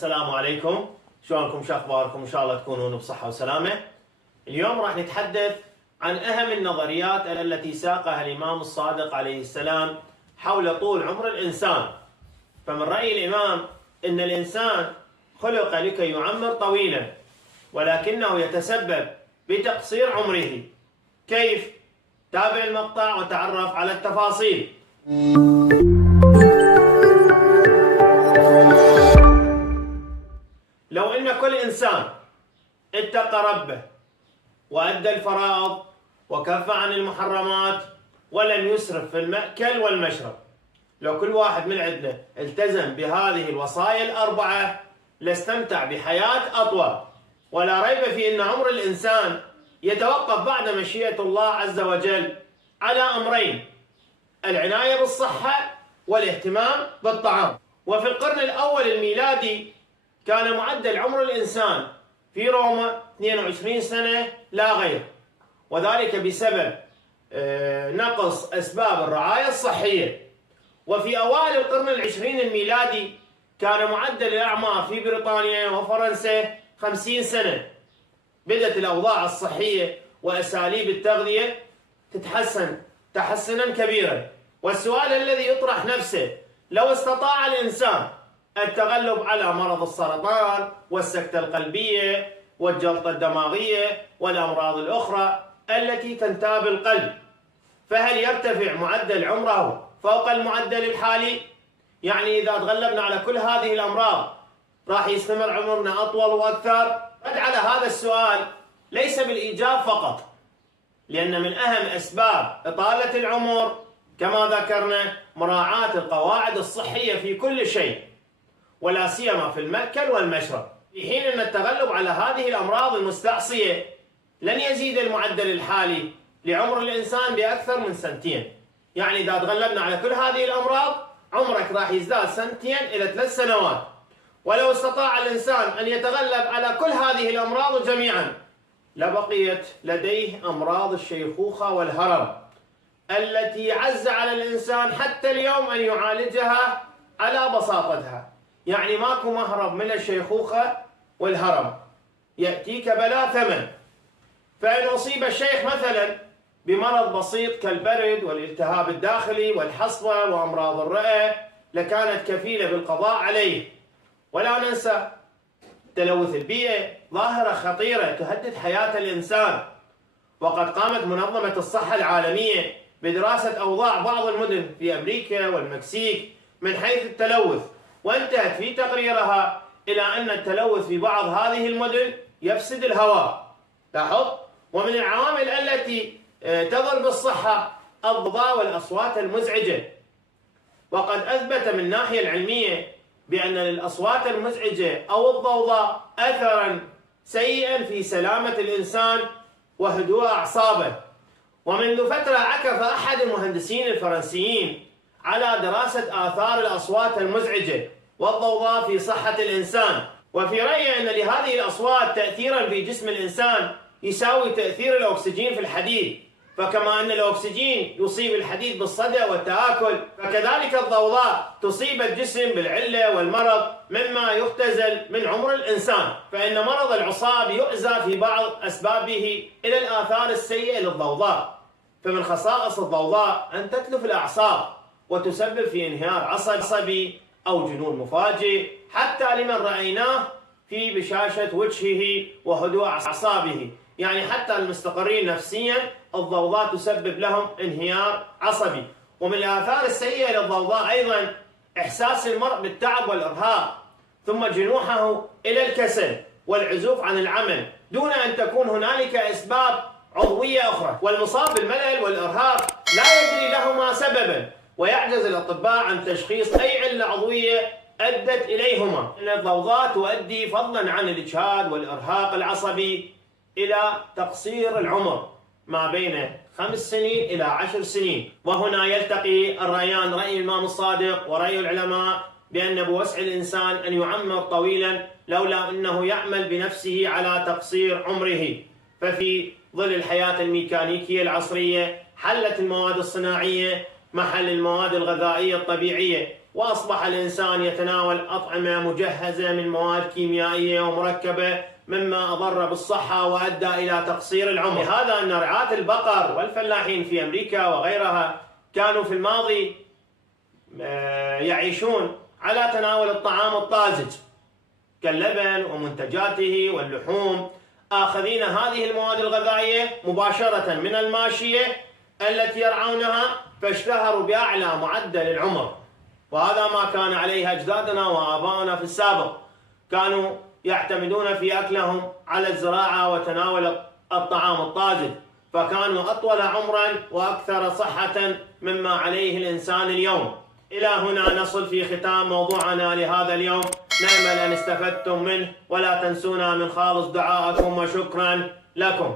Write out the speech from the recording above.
السلام عليكم، شلونكم؟ شو اخباركم؟ ان شاء الله تكونون بصحة وسلامة. اليوم راح نتحدث عن اهم النظريات التي ساقها الامام الصادق عليه السلام حول طول عمر الانسان. فمن رأي الامام ان الانسان خلق لكي يعمر طويلا، ولكنه يتسبب بتقصير عمره. كيف؟ تابع المقطع وتعرف على التفاصيل. لو ان كل انسان اتقى ربه وادى الفرائض وكف عن المحرمات ولم يسرف في المأكل والمشرب، لو كل واحد من عندنا التزم بهذه الوصايا الأربعة لاستمتع بحياة أطول. ولا ريب في أن عمر الإنسان يتوقف بعد مشيئة الله عز وجل على أمرين: العناية بالصحة والاهتمام بالطعام. وفي القرن الأول الميلادي كان معدل عمر الإنسان في روما 22 سنة لا غير، وذلك بسبب نقص أسباب الرعاية الصحية. وفي أوائل القرن العشرين الميلادي كان معدل الأعمار في بريطانيا وفرنسا 50 سنة. بدأت الأوضاع الصحية وأساليب التغذية تتحسن تحسنا كبيرا. والسؤال الذي يطرح نفسه: لو استطاع الإنسان التغلب على مرض السرطان والسكتة القلبية والجلطة الدماغية والأمراض الأخرى التي تنتاب القلب، فهل يرتفع معدل عمره فوق المعدل الحالي؟ يعني إذا تغلبنا على كل هذه الأمراض راح يستمر عمرنا أطول وأكثر؟ رد على هذا السؤال ليس بالإيجاب فقط، لأن من أهم أسباب إطالة العمر كما ذكرنا مراعاة القواعد الصحية في كل شيء، ولا سيما في المأكل والمشرب، في حين أن التغلب على هذه الأمراض المستعصية لن يزيد المعدل الحالي لعمر الإنسان بأكثر من سنتين. يعني إذا تغلبنا على كل هذه الأمراض عمرك راح يزداد سنتين إلى 3 سنوات. ولو استطاع الإنسان أن يتغلب على كل هذه الأمراض جميعا لبقيت لديه أمراض الشيخوخة والهرم التي عز على الإنسان حتى اليوم أن يعالجها على بساطتها. يعني ماكو مهرب من الشيخوخة والهرم، يأتيك بلا ثمن. فإن أصيب الشيخ مثلا بمرض بسيط كالبرد والالتهاب الداخلي والحصبة وأمراض الرئة لكانت كفيلة بالقضاء عليه. ولا ننسى تلوث البيئة، ظاهرة خطيرة تهدد حياة الإنسان. وقد قامت منظمة الصحة العالمية بدراسة أوضاع بعض المدن في أمريكا والمكسيك من حيث التلوث، وانتهت في تقريرها إلى أن التلوث في بعض هذه المدن يفسد الهواء. لاحظ. ومن العوامل التي تضر بالصحة الضوضاء والأصوات المزعجة. وقد أثبت من الناحية العلمية بأن للأصوات المزعجة أو الضوضاء أثرا سيئا في سلامة الإنسان وهدوء أعصابه. ومنذ فترة عكف أحد المهندسين الفرنسيين على دراسة آثار الأصوات المزعجة والضوضاء في صحة الإنسان، وفي رأيه أن لهذه الأصوات تأثيرا في جسم الإنسان يساوي تأثير الأكسجين في الحديد. فكما أن الأكسجين يصيب الحديد بالصدأ والتآكل، فكذلك الضوضاء تصيب الجسم بالعلة والمرض مما يختزل من عمر الإنسان. فإن مرض العصاب يؤزى في بعض أسبابه إلى الآثار السيئة للضوضاء. فمن خصائص الضوضاء أن تتلف الأعصاب وتسبب في انهيار عصبي أو جنون مفاجئ، حتى لمن رأيناه في بشاشة وجهه وهدوء أعصابه. يعني حتى المستقرين نفسيا الضوضاء تسبب لهم انهيار عصبي. ومن الآثار السيئة للضوضاء أيضا إحساس المرء بالتعب والإرهاق، ثم جنوحه إلى الكسل والعزوف عن العمل دون أن تكون هنالك أسباب عضوية أخرى. والمصاب بالملل والإرهاق لا يدري لهما سببا، ويعجز الأطباء عن تشخيص أي علة عضوية أدت إليهما. إن الضوضاء تؤدي فضلا عن الإجهاد والإرهاق العصبي إلى تقصير العمر ما بين 5 سنين إلى 10 سنين. وهنا يلتقي الرأيان: رأي الإمام الصادق ورأي العلماء بأن بوسع الإنسان أن يعمر طويلا لولا أنه يعمل بنفسه على تقصير عمره. ففي ظل الحياة الميكانيكية العصرية حلت المواد الصناعية محل المواد الغذائية الطبيعية، وأصبح الإنسان يتناول أطعمة مجهزة من مواد كيميائية ومركبة مما أضر بالصحة وأدى إلى تقصير العمر. لهذا أن رعاة البقر والفلاحين في أمريكا وغيرها كانوا في الماضي يعيشون على تناول الطعام الطازج كاللبن ومنتجاته واللحوم، آخذين هذه المواد الغذائية مباشرة من الماشية التي يرعونها، فاشتهروا بأعلى معدل العمر. وهذا ما كان عليه أجدادنا وآباؤنا في السابق، كانوا يعتمدون في أكلهم على الزراعة وتناول الطعام الطازج، فكانوا أطول عمرا وأكثر صحة مما عليه الإنسان اليوم. إلى هنا نصل في ختام موضوعنا لهذا اليوم، نأمل أن استفدتم منه، ولا تنسونا من خالص دعائكم وشكرا لكم.